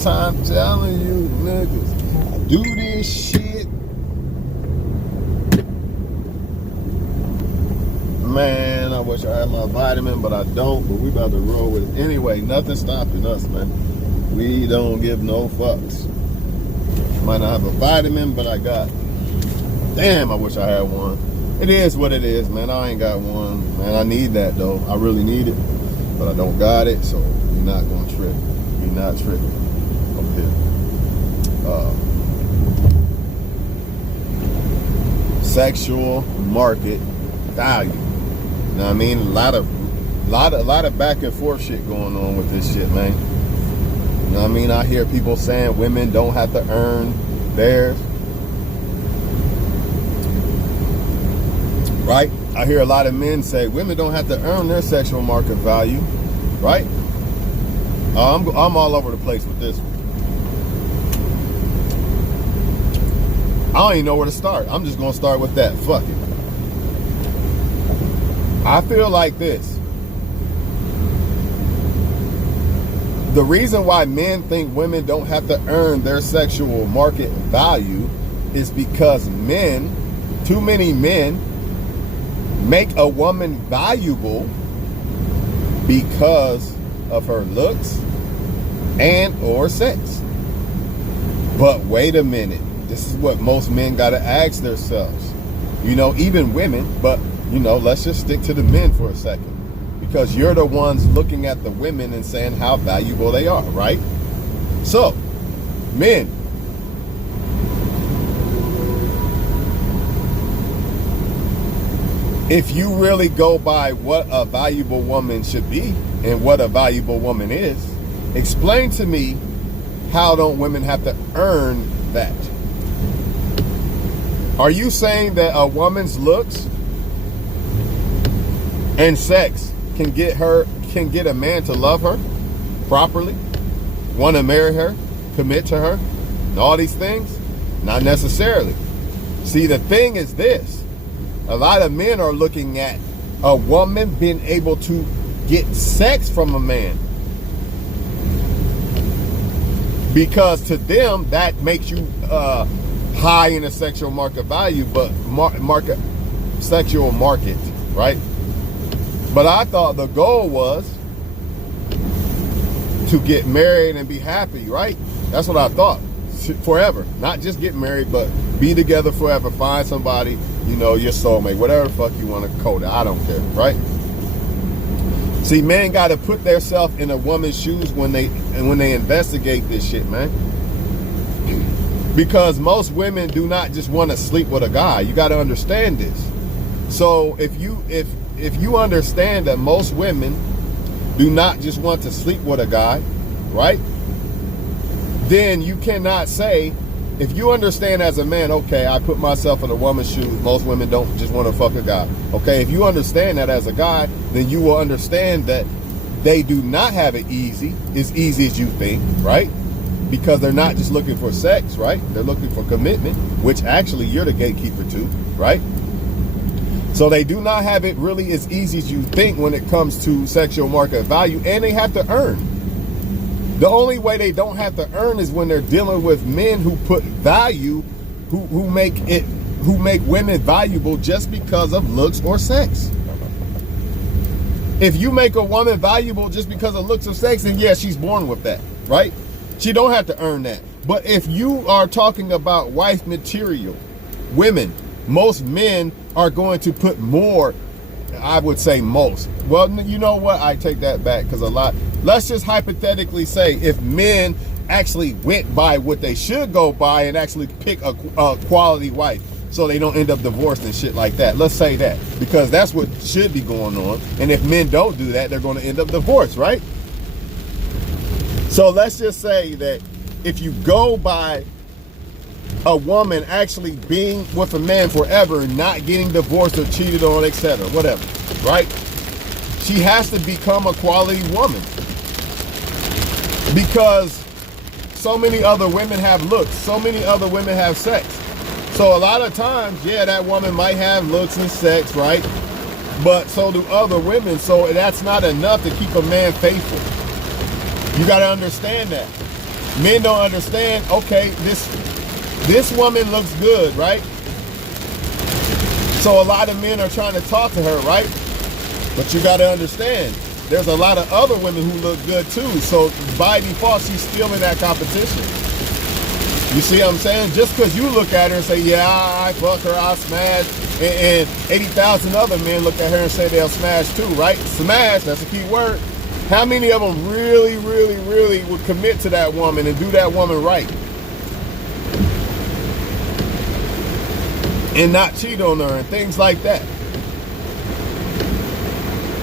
this time telling you niggas, do this shit. Man, I wish I had my vitamin, but I don't. But we about to roll with it. Anyway, nothing stopping us, man. We don't give no fucks. Might not have a vitamin, but I got. Damn, I wish I had one. It is what it is, man. I ain't got one. Man, I need that, though. I really need it. But I don't got it, so you're not going to trip. You're not tripping. Okay. Sexual market value. You know what I mean? A lot of back and forth shit going on with this shit, man. You know what I mean? I hear people saying women don't have to earn theirs. Right? I hear a lot of men say women don't have to earn their sexual market value. Right? I'm all over the place with this one. I don't even know where to start. I'm just going to start with that. Fuck it. I feel like this. The reason why men think women don't have to earn their sexual market value is because too many men, make a woman valuable because of her looks and or sex. But wait a minute. This is what most men got to ask themselves. You know, even women, but you know, let's just stick to the men for a second. Because you're the ones looking at the women and saying how valuable they are, right? So, men. If you really go by what a valuable woman should be and what a valuable woman is, explain to me how don't women have to earn that? Are you saying that a woman's looks and sex can get a man to love her properly, want to marry her, commit to her, and all these things? Not necessarily. See, the thing is this. A lot of men are looking at a woman being able to get sex from a man. Because to them, that makes you high in the sexual market value, but sexual market, right? But I thought the goal was to get married and be happy, right? That's what I thought. Forever. Not just get married, but be together forever. Find somebody, you know, your soulmate, whatever the fuck you want to call it. I don't care, right? See, men got to put themselves in a woman's shoes when they investigate this shit, man. Because most women do not just want to sleep with a guy. You got to understand this. So if you understand that most women do not just want to sleep with a guy, right? Then you cannot say, if you understand as a man, okay, I put myself in a woman's shoes, most women don't just want to fuck a guy. Okay, if you understand that as a guy, then you will understand that they do not have it easy as you think, right? Because they're not just looking for sex, right? They're looking for commitment, which actually you're the gatekeeper to, right? So they do not have it really as easy as you think when it comes to sexual market value, and they have to earn. The only way they don't have to earn is when they're dealing with men who put value, who make women valuable just because of looks or sex. If you make a woman valuable just because of looks or sex, then yeah, she's born with that, right? She don't have to earn that. But if you are talking about wife material, women, most men are going to put more. I would say most. Well, you know what? I take that back because let's just hypothetically say if men actually went by what they should go by and actually pick a quality wife so they don't end up divorced and shit like that. Let's say that, because that's what should be going on. And if men don't do that, they're going to end up divorced, right? So let's just say that if you go by a woman actually being with a man forever and not getting divorced or cheated on, etc., whatever, right? She has to become a quality woman because so many other women have looks, so many other women have sex. So a lot of times, yeah, that woman might have looks and sex, right? But so do other women. So that's not enough to keep a man faithful. You got to understand that. Men don't understand, okay, this woman looks good, right? So a lot of men are trying to talk to her, right? But you got to understand, there's a lot of other women who look good too. So by default, she's still in that competition. You see what I'm saying? Just because you look at her and say, yeah, I fuck her, I'll smash, and 80,000 other men look at her and say they'll smash too, right? Smash, that's a key word. How many of them really, really, really would commit to that woman and do that woman right? And not cheat on her and things like that.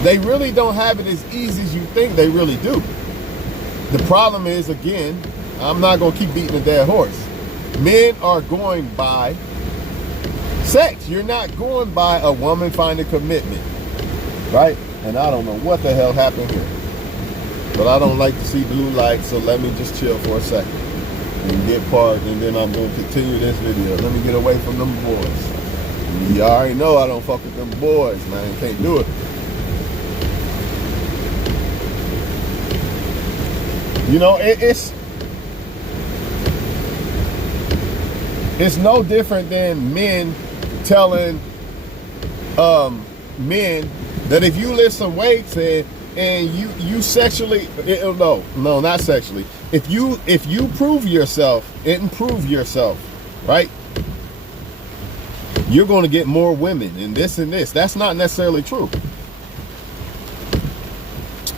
They really don't have it as easy as you think they really do. The problem is, again, I'm not going to keep beating a dead horse. Men are going by sex. You're not going by a woman finding commitment, right? And I don't know what the hell happened here. But I don't like to see blue lights, so let me just chill for a second and get parked, and then I'm going to continue this video. Let me get away from them boys. You already know I don't fuck with them boys, man. Can't do it. You know, it's no different than men telling men that if you lift some weights and you sexually, no, not sexually. If you prove yourself and improve yourself, right? You're going to get more women and this and this. That's not necessarily true.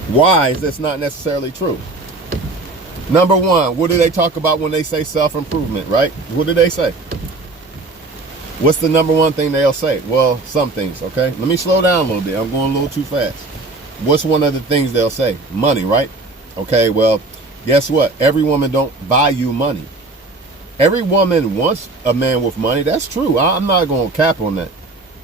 Why is this not necessarily true? Number one, what do they talk about when they say self-improvement, right? What do they say? What's the number one thing they'll say? Well, some things, okay? Let me slow down a little bit. I'm going a little too fast. What's one of the things they'll say? Money, right? Okay, well, guess what? Every woman don't value money. Every woman wants a man with money. That's true. I'm not going to cap on that.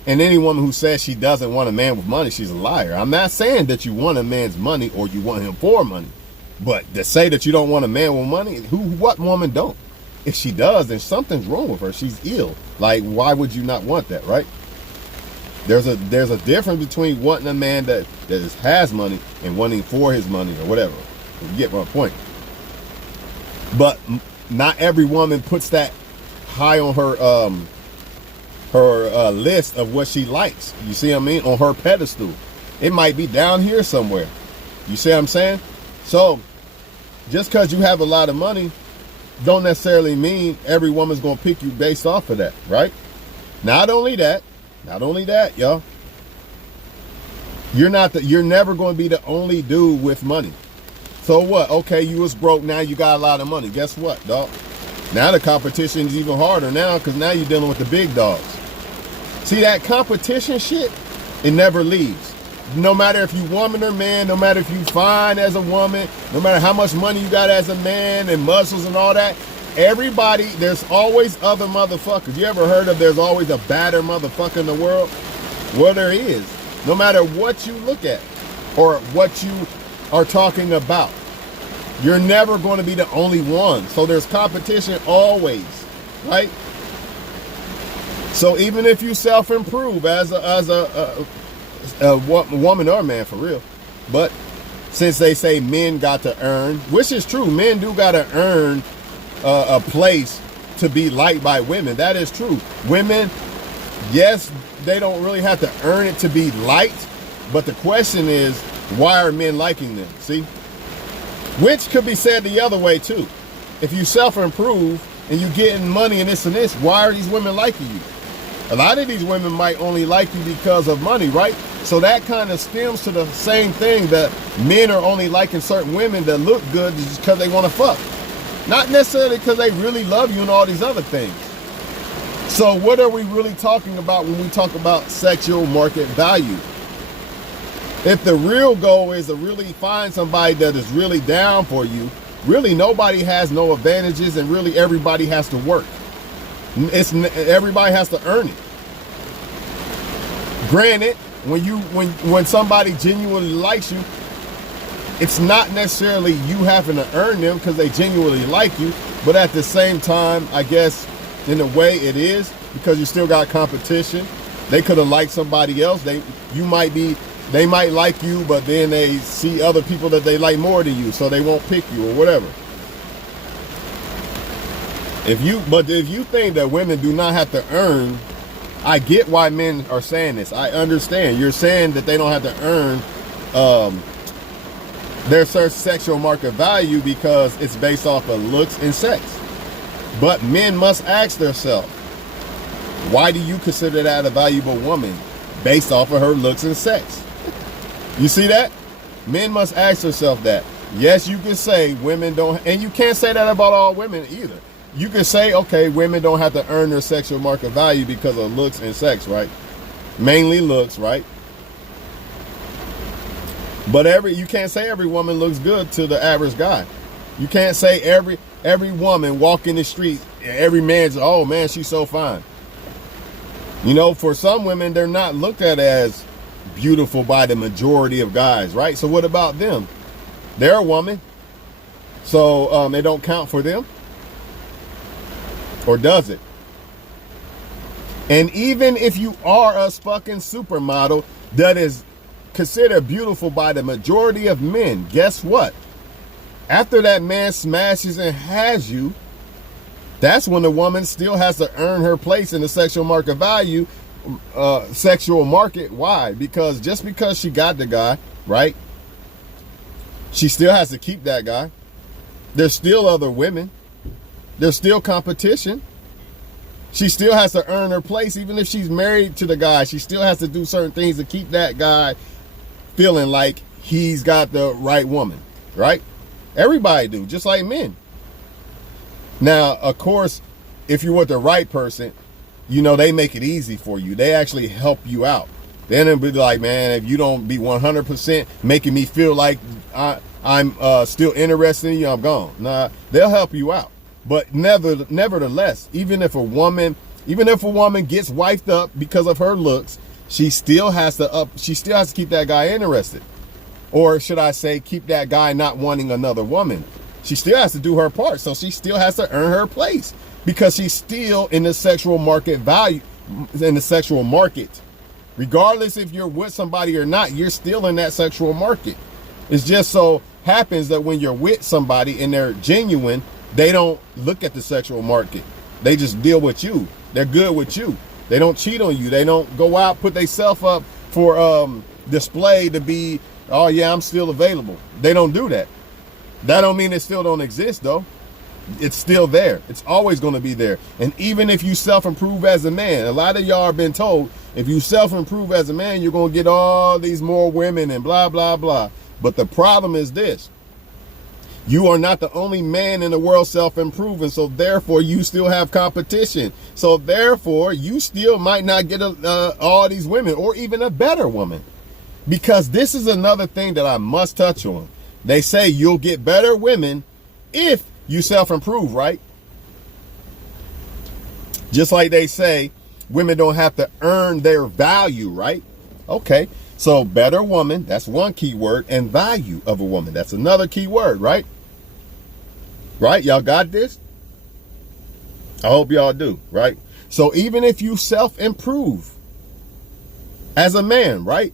And any woman who says she doesn't want a man with money, she's a liar. I'm not saying that you want a man's money or you want him for money. But to say that you don't want a man with money, what woman don't? If she does, then something's wrong with her. She's ill. Like, why would you not want that, right? There's a difference between wanting a man that has money and wanting for his money or whatever. You get my point. But not every woman puts that high on her list of what she likes. You see what I mean? On her pedestal. It might be down here somewhere. You see what I'm saying? So, just because you have a lot of money, don't necessarily mean every woman's going to pick you based off of that, right? Not only that, y'all. You're never going to be the only dude with money. So what? Okay, you was broke, now you got a lot of money. Guess what, dog? Now the competition is even harder now because now you're dealing with the big dogs. See, that competition shit, it never leaves. No matter if you woman or man, no matter if you fine as a woman, no matter how much money you got as a man and muscles and all that, everybody, there's always other motherfuckers. You ever heard of there's always a badder motherfucker in the world? Well, there is. No matter what you look at or what you are talking about, you're never going to be the only one. So there's competition always, right? So even if you self-improve as a woman or man, for real, but since they say men got to earn, which is true, men do got to earn a place to be liked by women. That is true. Women, yes, they don't really have to earn it to be liked, but the question is, why are men liking them? See, which could be said the other way too. If you self-improve and you getting money and this, why are these women liking you? A lot of these women might only like you because of money, right? So that kind of stems to the same thing, that men are only liking certain women that look good just because they want to fuck. Not necessarily because they really love you and all these other things. So what are we really talking about when we talk about sexual market value? If the real goal is to really find somebody that is really down for you, really nobody has no advantages and really everybody has to work. Everybody has to earn it. Granted, when somebody genuinely likes you, it's not necessarily you having to earn them because they genuinely like you, but at the same time, I guess in a way it is, because you still got competition. They could have liked somebody else. They might like you, but then they see other people that they like more than you, so they won't pick you or whatever. If you think that women do not have to earn, I get why men are saying this. I understand. You're saying that they don't have to earn their sexual market value because it's based off of looks and sex. But men must ask themselves, why do you consider that a valuable woman based off of her looks and sex? You see that? Men must ask themselves that. Yes, you can say women don't, and you can't say that about all women either. You can say, okay, women don't have to earn their sexual market value because of looks and sex, right? Mainly looks, right? But you can't say every woman looks good to the average guy. You can't say every woman walking the street, every man's, oh man, she's so fine. You know, for some women, they're not looked at as beautiful by the majority of guys, right? So what about them? They're a woman. So it don't count for them. Or does it? And even if you are a fucking supermodel that is considered beautiful by the majority of men, guess what? After that man smashes and has you, that's when the woman still has to earn her place in the sexual market value, sexual market. Why? Because just because she got the guy, right? She still has to keep that guy. There's still other women. There's still competition. She still has to earn her place. Even if she's married to the guy, she still has to do certain things to keep that guy feeling like he's got the right woman, right? Everybody do, just like men. Now, of course, if you're with the right person, you know, they make it easy for you. They actually help you out. Then it'll be like, man, if you don't be 100% making me feel like I'm still interested in you, I'm gone. Nah, they'll help you out. But nevertheless, even if a woman gets wifed up because of her looks, she still has to keep that guy interested. Or should I say, keep that guy not wanting another woman. She still has to do her part. So she still has to earn her place because she's still in the sexual market value, in the sexual market. Regardless if you're with somebody or not, you're still in that sexual market. It's just so happens that when you're with somebody and they're genuine, they don't look at the sexual market. They just deal with you. They're good with you. They don't cheat on you. They don't go out, put themselves up for display to be, oh yeah, I'm still available. They don't do that. That don't mean it still don't exist though. It's still there. It's always going to be there. And even if you self-improve as a man, a lot of y'all have been told, if you self-improve as a man, you're going to get all these more women and blah, blah, blah. But the problem is this. You are not the only man in the world self-improving, so therefore you still have competition. So therefore you still might not get all these women or even a better woman. Because this is another thing that I must touch on. They say you'll get better women if you self-improve, right? Just like they say women don't have to earn their value, right? Okay, so better woman, that's one key word, and value of a woman, that's another key word, right? Right? Y'all got this? I hope y'all do, right? So even if you self-improve as a man, right?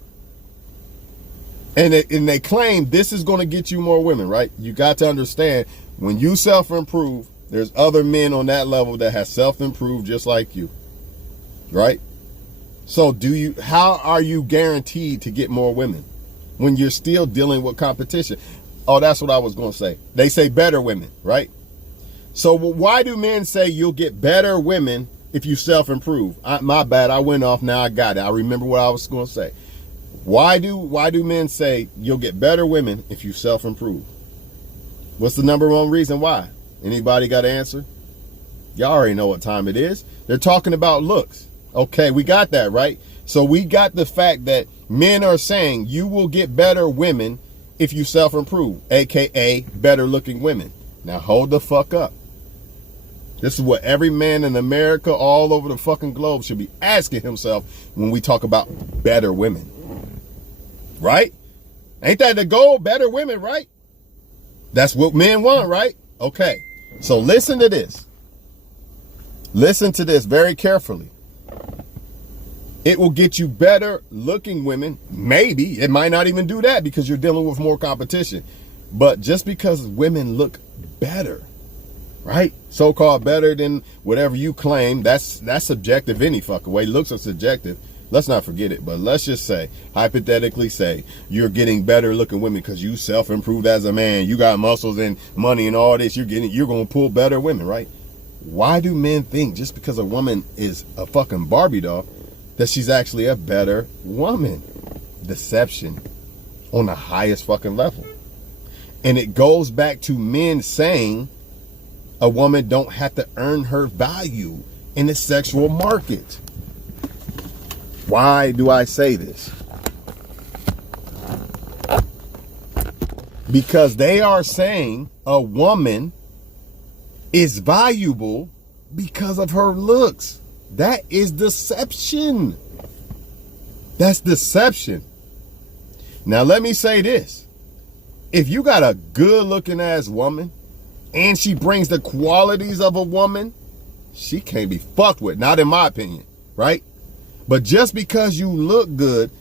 And they claim this is going to get you more women, right? You got to understand, when you self-improve, there's other men on that level that have self-improved just like you, right? So how are you guaranteed to get more women when you're still dealing with competition? Oh, that's what I was going to say. They say better women, right? So why do men say you'll get better women if you self-improve? My bad. I went off. Now I got it. I remember what I was going to say. Why do men say you'll get better women if you self-improve? What's the number one reason why? Anybody got an answer? Y'all already know what time it is. They're talking about looks. Okay, we got that, right? So we got the fact that men are saying you will get better women if you self-improve, aka better looking women. Now hold the fuck up. This is what every man in America all over the fucking globe should be asking himself when we talk about better women. Right? Ain't that the goal? Better women, right? That's what men want, right? Okay. So listen to this. Listen to this very carefully. It will get you better looking women. Maybe. It might not even do that because you're dealing with more competition. But just because women look better right? So-called better than whatever you claim. That's subjective any fucking way. Looks are subjective. Let's not forget it. But let's just say, hypothetically say, you're getting better looking women because you self-improved as a man. You got muscles and money and all this. You're going to pull better women, right? Why do men think just because a woman is a fucking Barbie doll that she's actually a better woman? Deception on the highest fucking level. And it goes back to men saying a woman don't have to earn her value in the sexual market. Why do I say this? Because they are saying a woman is valuable because of her looks. That is deception. That's deception. Now let me say this. If you got a good looking ass woman and she brings the qualities of a woman, she can't be fucked with. Not in my opinion, right? But just because you look good,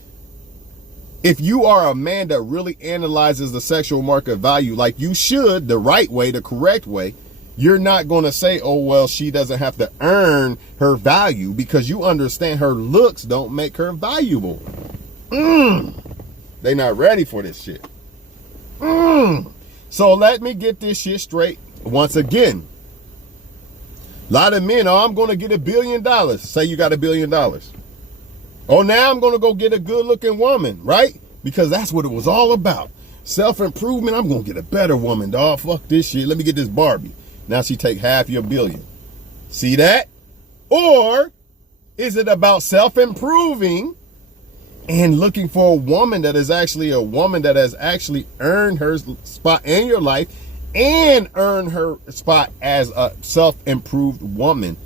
if you are a man that really analyzes the sexual market value like you should, the right way, the correct way, you're not going to say, oh, well, she doesn't have to earn her value, because you understand her looks don't make her valuable. They not ready for this shit. So let me get this shit straight once again. A lot of men, oh, I'm going to get $1 billion. Say you got $1 billion. Oh, now I'm going to go get a good looking woman, right? Because that's what it was all about. Self-improvement. I'm going to get a better woman, dog. Fuck this shit. Let me get this Barbie. Now she take half your $1 billion. See that? Or is it about self-improving and looking for a woman that is actually a woman that has actually earned her spot in your life and earned her spot as a self-improved woman,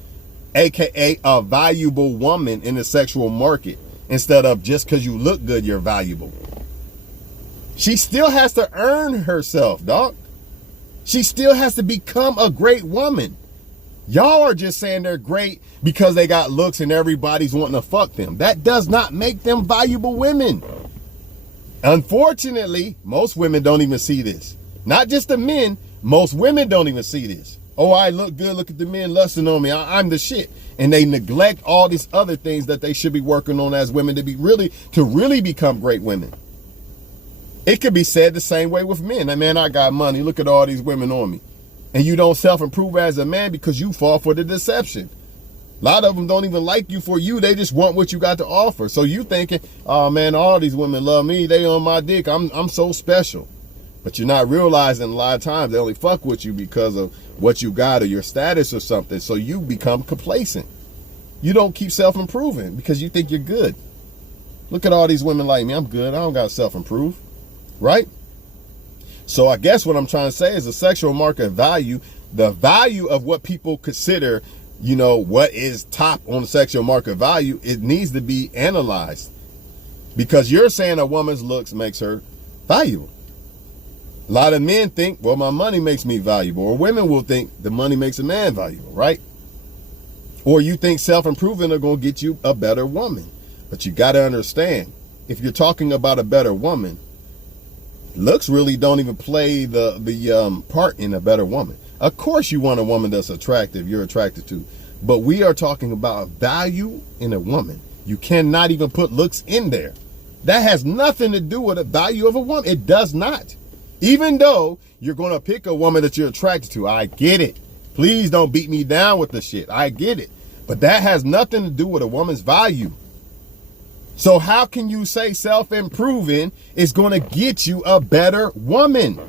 aka a valuable woman in the sexual market, instead of just because you look good, you're valuable? She still has to earn herself, dog. She still has to become a great woman. Y'all are just saying they're great because they got looks and everybody's wanting to fuck them. That does not make them valuable women. Unfortunately, most women don't even see this. Not just the men, most women don't even see this. Oh, I look good, look at the men lusting on me, I'm the shit. And they neglect all these other things that they should be working on as women to really become great women. It could be said the same way with men. Man, I got money, look at all these women on me. And you don't self-improve as a man because you fall for the deception. A lot of them don't even like you for you. They just want what you got to offer. So you thinking, oh man, all these women love me. They on my dick. I'm so special. But you're not realizing a lot of times they only fuck with you because of what you got or your status or something. So you become complacent. You don't keep self-improving because you think you're good. Look at all these women like me. I'm good. I don't got to self-improve. Right? So I guess what I'm trying to say is the sexual market value, the value of what people consider, you know, what is top on the sexual market value, it needs to be analyzed. Because you're saying a woman's looks makes her valuable. A lot of men think, well, my money makes me valuable. Or women will think the money makes a man valuable, right? Or you think self-improving are going to get you a better woman. But you got to understand, if you're talking about a better woman, looks really don't even play the part in a better woman. Of course you want a woman that's attractive, you're attracted to. But we are talking about value in a woman. You cannot even put looks in there. That has nothing to do with the value of a woman. It does not. Even though you're going to pick a woman that you're attracted to. I get it. Please don't beat me down with the shit. I get it. But that has nothing to do with a woman's value. So how can you say self-improving is going to get you a better woman?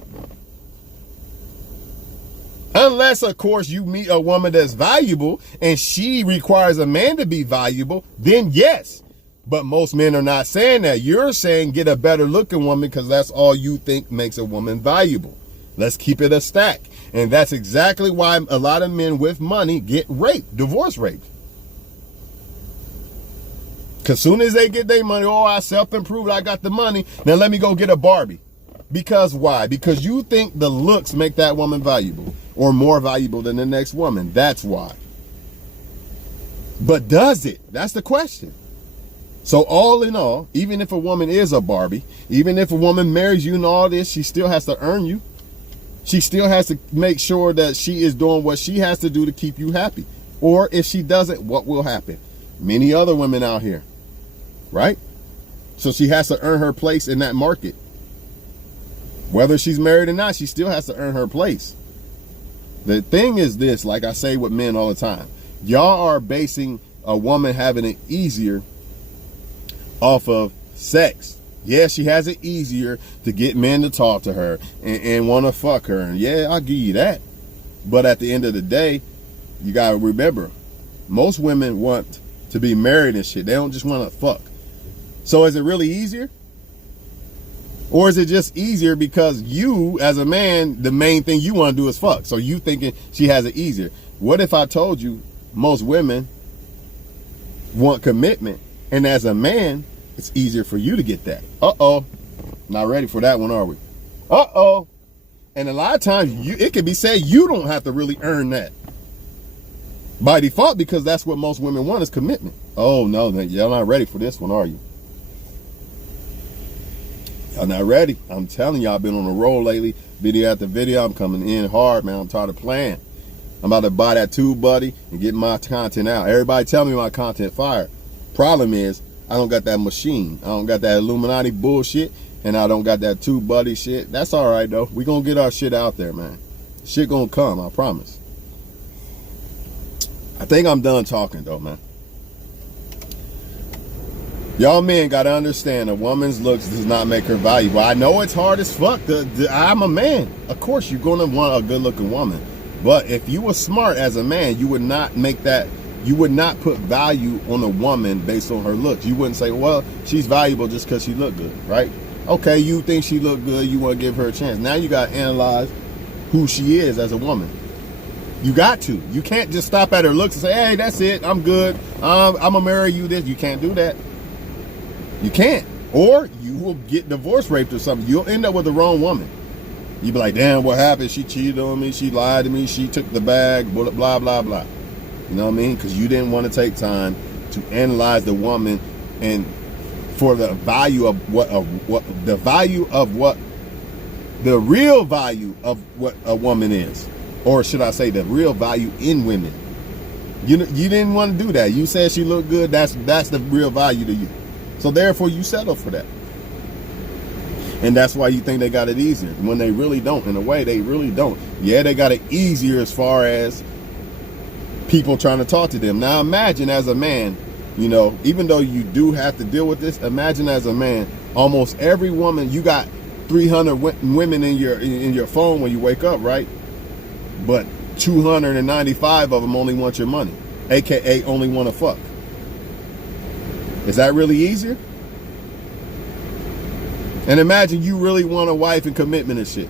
Unless, of course, you meet a woman that's valuable and she requires a man to be valuable, then yes. But most men are not saying that. You're saying get a better looking woman because that's all you think makes a woman valuable. Let's keep it a stack. And that's exactly why a lot of men with money get raped, divorce raped. Because soon as they get their money, oh, I self-improved, I got the money, now let me go get a Barbie. Because why? Because you think the looks make that woman valuable or more valuable than the next woman. That's why. But does it? That's the question. So all in all, even if a woman is a Barbie, even if a woman marries you and all this, she still has to earn you. She still has to make sure that she is doing what she has to do to keep you happy. Or if she doesn't, what will happen? Many other women out here, right? So she has to earn her place in that market. Whether she's married or not, she still has to earn her place. The thing is this, like I say with men all the time, y'all are basing a woman having it easier off of sex. Yeah, she has it easier to get men to talk to her and want to fuck her. And yeah, I'll give you that. But at the end of the day, you got to remember, most women want to be married and shit. They don't just want to fuck. So is it really easier? Or is it just easier because you, as a man, the main thing you want to do is fuck? So you thinking she has it easier. What if I told you most women want commitment, and as a man, it's easier for you to get that? Uh-oh. Not ready for that one, are we? Uh-oh. And a lot of times, it can be said you don't have to really earn that by default, because that's what most women want is commitment. Oh, no, y'all not ready for this one, are you? Y'all not ready. I'm telling y'all, I've been on a roll lately. Video after video, I'm coming in hard, man. I'm tired of playing. I'm about to buy that tube buddy and get my content out. Everybody tell me my content fire. Problem is, I don't got that machine. I don't got that Illuminati bullshit, and I don't got that tube buddy shit. That's all right, though. We gonna get our shit out there, man. Shit gonna come, I promise. I think I'm done talking, though, man. Y'all men gotta understand, a woman's looks does not make her valuable. I know it's hard as fuck. I'm a man. Of course, you're gonna want a good-looking woman. But if you were smart as a man, you would not make that. You would not put value on a woman based on her looks. You wouldn't say, well, she's valuable just because she look good, right? Okay, you think she look good, you want to give her a chance. Now you got to analyze who she is as a woman. You got to. You can't just stop at her looks and say, hey, that's it, I'm good. I'm going to marry you. This. You can't do that. You can't. Or you will get divorce raped or something. You'll end up with the wrong woman. You'll be like, damn, what happened? She cheated on me. She lied to me. She took the bag, blah, blah, blah, blah. You know what I mean? Because you didn't want to take time to analyze the woman and for the value of the real value of what a woman is, or should I say the real value in women. You didn't want to do that. You said she looked good. That's the real value to you. So therefore, you settle for that. And that's why you think they got it easier when they really don't. In a way, they really don't. Yeah, they got it easier as far as people trying to talk to them. Now imagine as a man, you know, even though you do have to deal with this, imagine as a man, almost every woman, you got 300 women in your phone when you wake up, right? But 295 of them only want your money, aka only want to fuck. Is that really easier? And imagine you really want a wife and commitment and shit.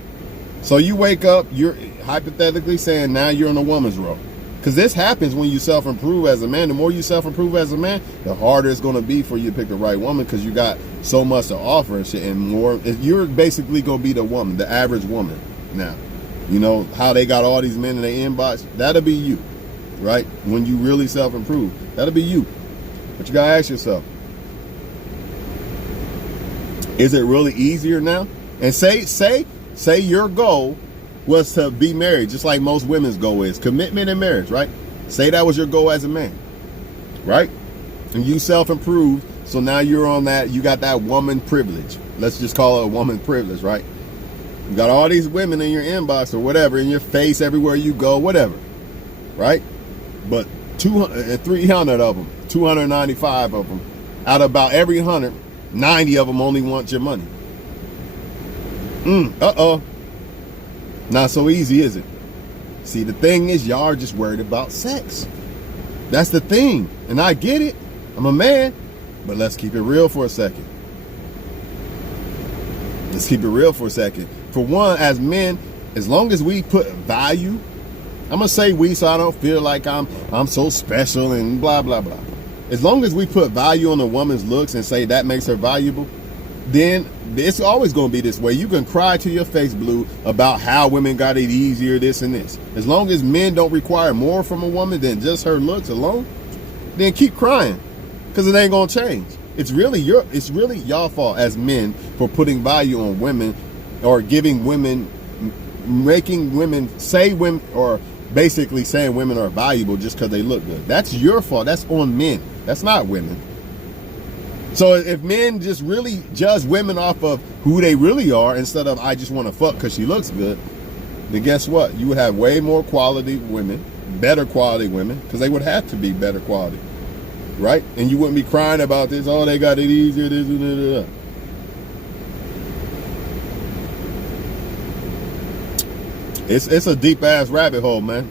So you wake up, you're hypothetically saying now you're in a woman's role. Because this happens when you self-improve as a man. The more you self-improve as a man, the harder it's going to be for you to pick the right woman, because you got so much to offer and shit. And more, you're basically going to be the woman, the average woman now. You know, how they got all these men in their inbox, that'll be you, right? When you really self-improve, that'll be you. But you got to ask yourself, is it really easier now? And say your goal was to be married, just like most women's goal is. Commitment and marriage, right? Say that was your goal as a man, right? And you self-improved, so now you're on that, you got that woman privilege. Let's just call it a woman privilege, right? You got all these women in your inbox or whatever, in your face, everywhere you go, whatever, right? But 300 of them, 295 of them, out of about every 100, 90 of them only want your money. Uh-oh. Not so easy, is it? See, the thing is, y'all are just worried about sex. That's the thing. And I get it. I'm a man. But let's keep it real for a second. Let's keep it real for a second. For one, as men, as long as we put value, I'm going to say we so I don't feel like I'm so special and blah, blah, blah. As long as we put value on a woman's looks and say that makes her valuable, then it's always going to be this way. You can cry to your face blue about how women got it easier, this and this. As long as men don't require more from a woman than just her looks alone, then keep crying, because it ain't going to change. It's really y'all fault as men for putting value on women or giving women making women say women, or basically saying women are valuable just because they look good. That's your fault. That's on men. That's not women. So if men just really judge women off of who they really are instead of I just want to fuck because she looks good, then guess what? You would have way more quality women, better quality women, because they would have to be better quality, right? And you wouldn't be crying about this, oh, they got it easier, this and that. It's a deep ass rabbit hole, man.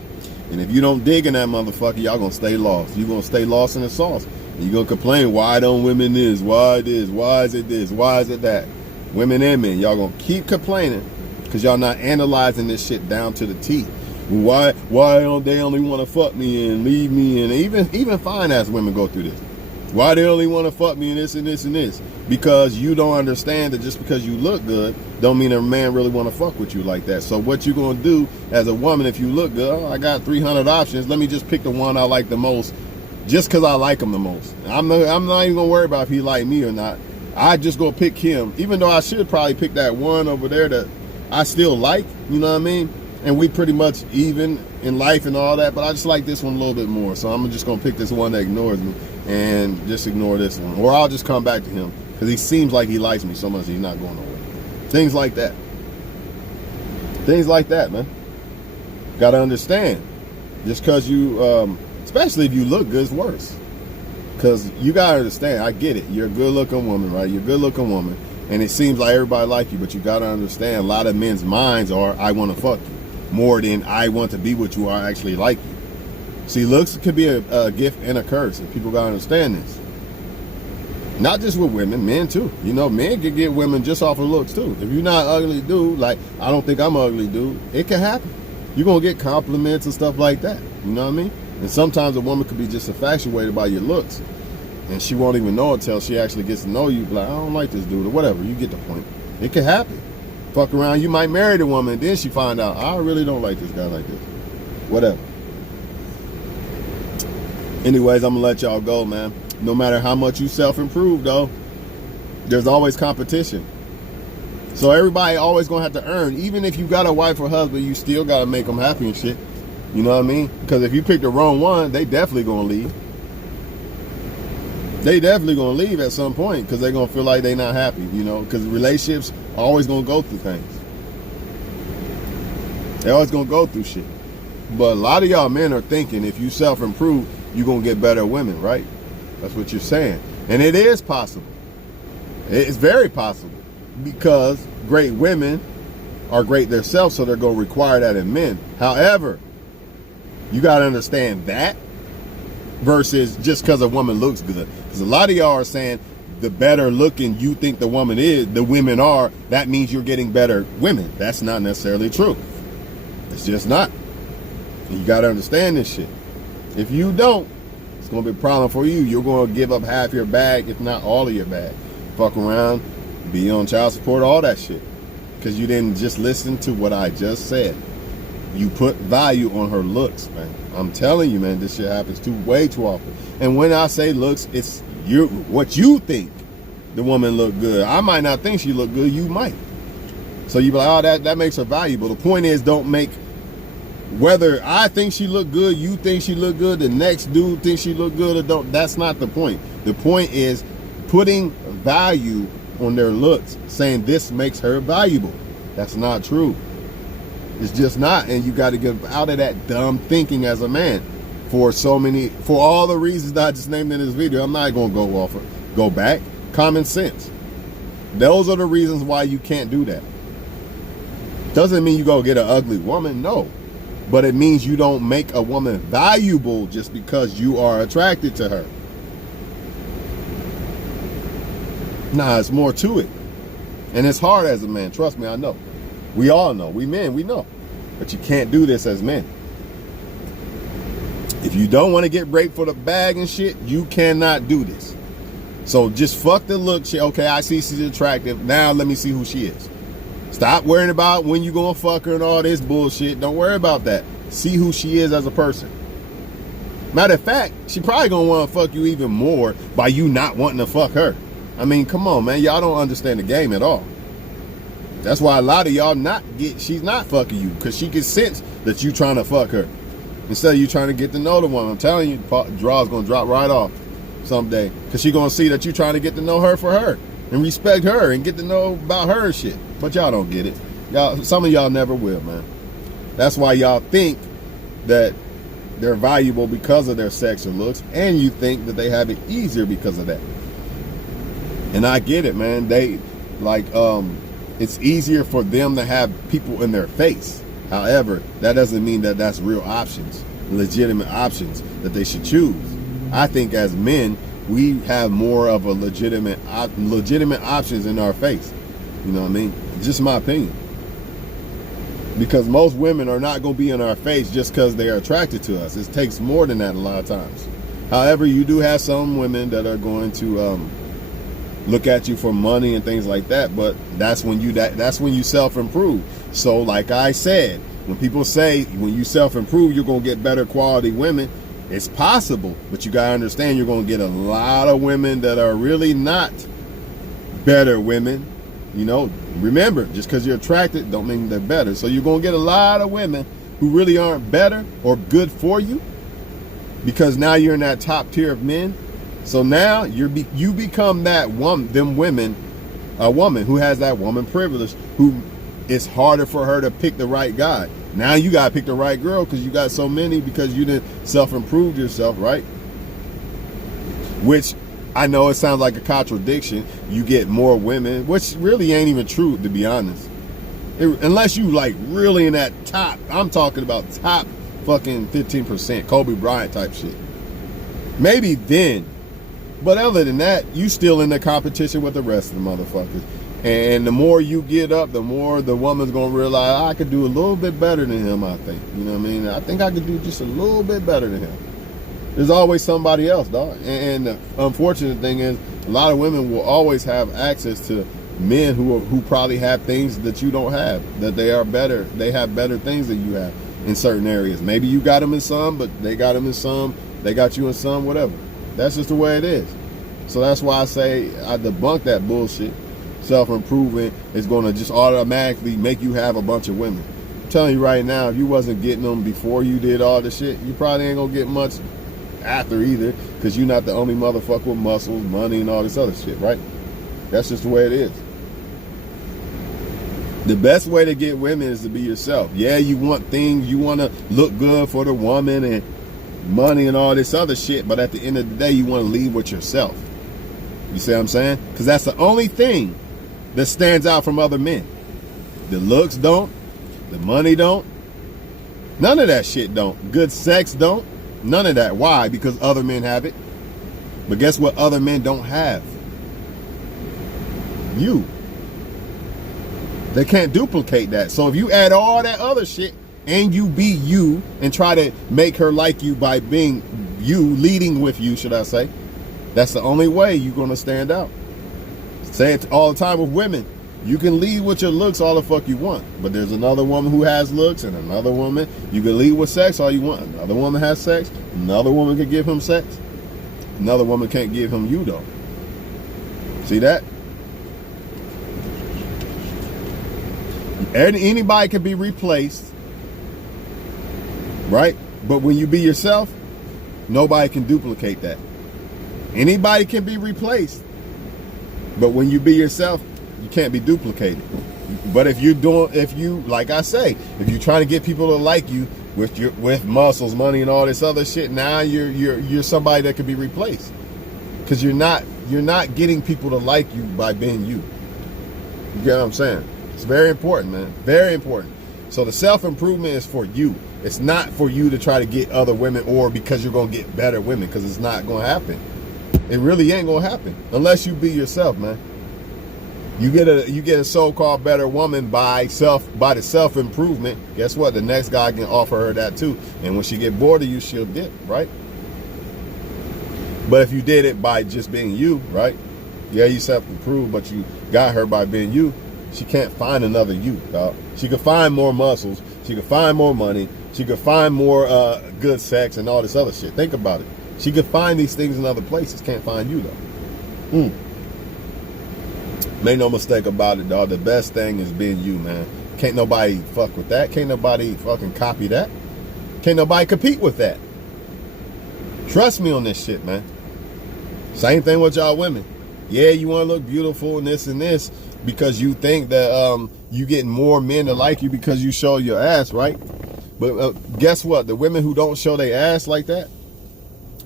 And if you don't dig in that motherfucker, y'all gonna stay lost. You're gonna stay lost in the sauce. And you're gonna complain, why don't women this? Why this? Why is it this? Why is it that? Women and men, y'all gonna keep complaining because y'all not analyzing this shit down to the T. Why don't they only want to fuck me and leave me? And even fine ass women go through this. Why they only want to fuck me and this and this and this? Because you don't understand that just because you look good don't mean a man really want to fuck with you like that. So what you gonna do as a woman if you look good? Oh, I got 300 options. Let me just pick the one I like the most, just because I like him the most. I'm not even gonna worry about if he like me or not. I just go pick him, even though I should probably pick that one over there that I still like. You know what I mean? And we pretty much even in life and all that, but I just like this one a little bit more. So I'm just gonna pick this one that ignores me and just ignore this one. Or I'll just come back to him because he seems like he likes me so much he's not going nowhere. Things like that. Things like that, man. Gotta understand. Just because you, especially if you look good, it's worse. Because you gotta understand, I get it. You're a good looking woman, right? You're a good looking woman. And it seems like everybody like you, but you gotta understand a lot of men's minds are, I want to fuck you. More than I want to be with you or I actually like you. See, looks could be a gift and a curse, and people gotta understand this. Not just with women, men too. You know, men can get women just off of looks too. If you're not ugly dude, like I don't think I'm ugly dude, it can happen. You're gonna get compliments and stuff like that. You know what I mean? And sometimes a woman could be just infatuated by your looks, and she won't even know it until she actually gets to know you. Like, I don't like this dude, or whatever. You get the point. It can happen. Fuck around, you might marry the woman, and then she find out, I really don't like this guy like this. Whatever. Anyways, I'm gonna let y'all go, man. No matter how much you self-improve, though, there's always competition. So everybody always gonna have to earn. Even if you got a wife or husband, you still gotta make them happy and shit. You know what I mean? Because if you pick the wrong one, they definitely gonna leave. They definitely gonna leave at some point because they're gonna feel like they're not happy, you know, because relationships are always gonna go through things. They're always gonna go through shit. But a lot of y'all men are thinking if you self-improve, you're gonna get better women, right? That's what you're saying. And it is possible. It's very possible because great women are great themselves, so they're gonna require that in men. However, you gotta understand that versus just because a woman looks good. Because a lot of y'all are saying the better looking you think the woman is, the women are, that means you're getting better women. That's not necessarily true. It's just not. And you got to understand this shit. If you don't, it's going to be a problem for you. You're going to give up half your bag, if not all of your bag. Fuck around, be on child support, all that shit. Because you didn't just listen to what I just said. You put value on her looks, man. I'm telling you, man, this shit happens way too often. And when I say looks, it's what you think the woman look good. I might not think she look good, you might. So you be like, oh, that makes her valuable. The point is, don't make, whether I think she look good, you think she look good, the next dude thinks she look good, or don't. That's not the point. The point is putting value on their looks, saying this makes her valuable. That's not true. It's just not, and you got to get out of that dumb thinking as a man. For all the reasons that I just named in this video, I'm not going to go back. Common sense. Those are the reasons why you can't do that. Doesn't mean you go get an ugly woman, no. But it means you don't make a woman valuable just because you are attracted to her. Nah, it's more to it. And it's hard as a man, trust me, I know. We all know, we men, we know. But you can't do this as men. If you don't want to get raped for the bag and shit, you cannot do this. So just fuck the look shit. Okay, I see she's attractive. Now let me see who she is. Stop worrying about when you gonna fuck her and all this bullshit. Don't worry about that. See who she is as a person. Matter of fact, she probably gonna want to fuck you even more by you not wanting to fuck her. I mean, come on, man. Y'all don't understand the game at all. That's why a lot of y'all she's not fucking you, because she can sense that you trying to fuck her. Instead of you trying to get to know the woman, I'm telling you, draw's gonna drop right off someday, because she gonna see that you trying to get to know her for her and respect her and get to know about her shit. But y'all don't get it. Y'all, some of y'all never will, man. That's why y'all think that they're valuable because of their sex or looks, and you think that they have it easier because of that. And I get it, man. They like it's easier for them to have people in their face. However, that doesn't mean that that's real options, legitimate options that they should choose. I think as men, we have more of a legitimate options in our face. You know what I mean? Just my opinion. Because most women are not going to be in our face just because they're attracted to us. It takes more than that a lot of times. However, you do have some women that are going to look at you for money and things like that, but that's when you self-improve. So like I said, when people say when you self-improve you're going to get better quality women, it's possible, but you got to understand you're going to get a lot of women that are really not better women. You know, remember, just because you're attracted don't mean they're better. So you're going to get a lot of women who really aren't better or good for you, because now you're in that top tier of men. So now you become that woman, a woman who has that woman privilege, who it's harder for her to pick the right guy. Now you got to pick the right girl because you got so many, because you didn't self-improve yourself, right? Which I know it sounds like a contradiction. You get more women, which really ain't even true, to be honest. Unless you like really in that top, I'm talking about top fucking 15%, Kobe Bryant type shit. Maybe then. But other than that, you still in the competition with the rest of the motherfuckers. And the more you get up, the more the woman's going to realize, I could do a little bit better than him, I think. You know what I mean? I think I could do just a little bit better than him. There's always somebody else, dog. And the unfortunate thing is, a lot of women will always have access to men who probably have things that you don't have, that they are better. They have better things than you have in certain areas. Maybe you got them in some, but they got them in some. They got you in some, whatever. That's just the way it is. So that's why I say I debunk that bullshit. Self-improvement is going to just automatically make you have a bunch of women. I'm telling you right now, if you wasn't getting them before you did all this shit, you probably ain't going to get much after either, because you're not the only motherfucker with muscles, money, and all this other shit, right? That's just the way it is. The best way to get women is to be yourself. Yeah, you want things, you want to look good for the woman and money and all this other shit, but at the end of the day, you want to lead with yourself. You see what I'm saying? Because that's the only thing that stands out from other men. The looks don't, the money don't, none of that shit don't. Good sex don't, none of that. Why? Because other men have it. But guess what other men don't have? You. They can't duplicate that. So if you add all that other shit and you be you and try to make her like you by being you, leading with you, should I say, that's the only way you're going to stand out. Say it all the time with women. You can lead with your looks all the fuck you want, but there's another woman who has looks and another woman. You can lead with sex all you want. Another woman has sex. Another woman can give him sex. Another woman can't give him you, though. See that? Anybody can be replaced, right? But when you be yourself, nobody can duplicate that. Anybody can be replaced, but when you be yourself, you can't be duplicated. But if you, like I say, if you're trying to get people to like you with muscles, money, and all this other shit, now you're somebody that can be replaced, because you're not getting people to like you by being you. You get what I'm saying? It's very important, man. Very important. So the self-improvement is for you. It's not for you to try to get other women, or because you're going to get better women, because it's not going to happen. It really ain't going to happen unless you be yourself, man. You get a so-called better woman by the self-improvement. Guess what? The next guy can offer her that too. And when she get bored of you, she'll dip, right? But if you did it by just being you, right? Yeah, you self-improved, but you got her by being you. She can't find another you, dog. She could find more muscles. She could find more money. She could find more good sex and all this other shit. Think about it. She could find these things in other places. Can't find you, though. Make no mistake about it, dog. The best thing is being you, man. Can't nobody fuck with that. Can't nobody fucking copy that. Can't nobody compete with that. Trust me on this shit, man. Same thing with y'all women. Yeah, you want to look beautiful and this because you think that you getting more men to like you because you show your ass, right? But guess what? The women who don't show their ass like that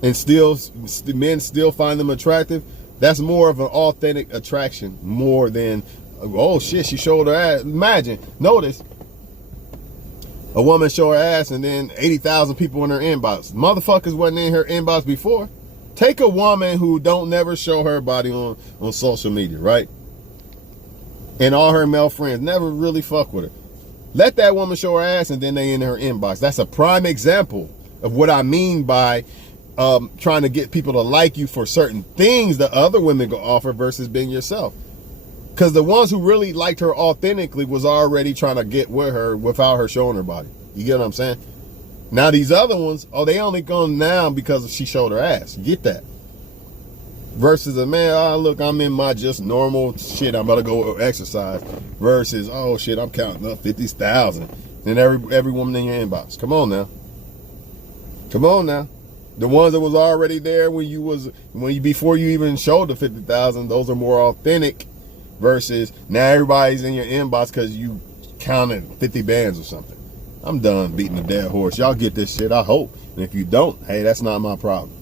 and men still find them attractive, that's more of an authentic attraction more than, oh shit, she showed her ass. Imagine, notice, a woman show her ass and then 80,000 people in her inbox. Motherfuckers wasn't in her inbox before. Take a woman who don't never show her body on social media, right? And all her male friends never really fuck with her. Let that woman show her ass and then they in her inbox. That's a prime example of what I mean by trying to get people to like you for certain things that other women go offer versus being yourself. Because the ones who really liked her authentically was already trying to get with her without her showing her body. You get what I'm saying? Now these other ones, oh, they only going now because she showed her ass. Get that? Versus a man, oh, look, I'm in my just normal shit. I'm about to go exercise. Versus, oh shit, I'm counting up 50,000. And every woman in your inbox. Come on now. Come on now. The ones that was already there before you even showed the 50,000, those are more authentic. Versus now everybody's in your inbox because you counted 50 bands or something. I'm done beating the dead horse. Y'all get this shit, I hope. And if you don't, hey, that's not my problem.